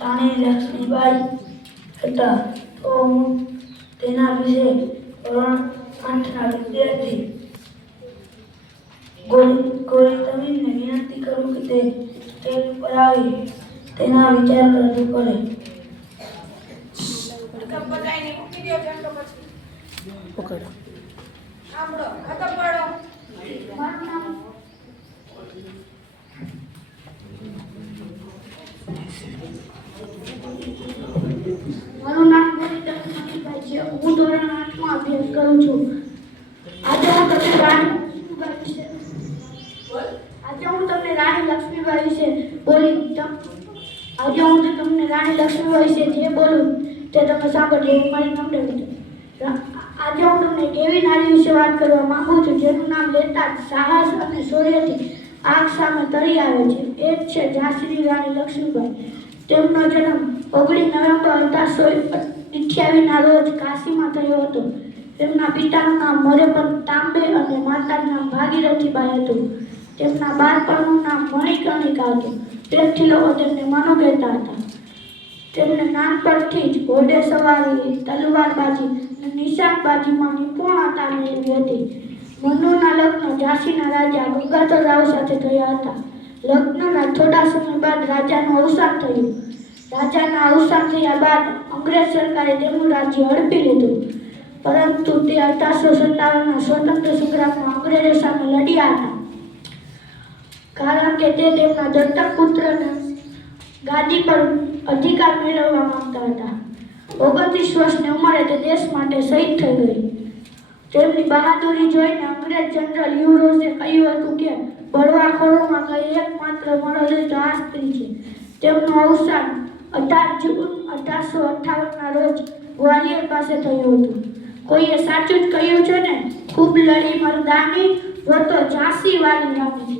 રાણી લક્ષ્મીબાઈ હતા. તો હું તેના વિશે ધોરણ 8ના વિદ્યાર્થી ગોરી તમીમને વિનંતી કરું કે તે સ્ટેજ પર આવી તેના વિચારો રજૂ કરે. પકડો. મારું નામ ગોરી તમીભાઈ છે. હું ધોરણ 8માં અભ્યાસ કરું છું. આજે હું તમને રાણી લક્ષ્મીબાઈ વિશે જે બોલું તે તમે સાંભળજો. મારી નમ્ર વિનંતી. આજે હું તમને એક એવી નારી વિશે વાત કરવા માંગુ છું જેનું નામ લેતા જ સાહસ અને શૌર્યથી આંખ સામે તરી આવે છે. એ જ છે ઝાંસીની રાણી લક્ષ્મીબાઈ. તેમનો જન્મ 19 નવેમ્બર 1828ના રોજ કાશીમાં થયો હતો. તેમના પિતાનું નામ મોરેપંત તાંબે અને માતાનું નામ ભાગીરથીબાઈ હતું. તેમના બાળપણનું નામ મણિકર્ણિકા હતું. તેથી લોકો તેમને મનુ કહેતા હતા. તેમને નાનપણથી જ ઘોડેસવારી, તલવારબાજી અને નિશાનબાજીમાં નિપુણતા મેળવી હતી. મનુના લગ્ન ઝાંસીના રાજા ગંગાધરરાવ સાથે થયા હતા. લગ્નના થોડા સમય બાદ રાજાનું અવસાન થયું. રાજાના અવસાન થયા બાદ અંગ્રેજ સરકારે તેમનું રાજ્ય ઝડપી લીધું. પરંતુ તે 1857ના સ્વતંત્ર સંગ્રામમાં અંગ્રેજો સામે લડ્યા હતા. કારણ કે તે તેમના દત્તક પુત્રને ગાદી પર અધિકાર મેળવવા માંગતા હતા. 29 વર્ષની ઉંમરે તે દેશ માટે શહીદ થઈ ગઈ. તેમની બહાદુરી જોઈને અંગ્રેજ જનરલ યુરોસે કહ્યું હતું કે બળવાખોરોમાં કઈ એકમાત્ર મળેલી તો આ સ્ત્રી છે. તેમનું અવસાન 18 જૂન 1858ના રોજ ગ્વાલિયર પાસે થયું હતું. કોઈએ સાચું જ કહ્યું છે ને, ખૂબ લડી મર્દાની, वो तो झांसी वाली रानी थी.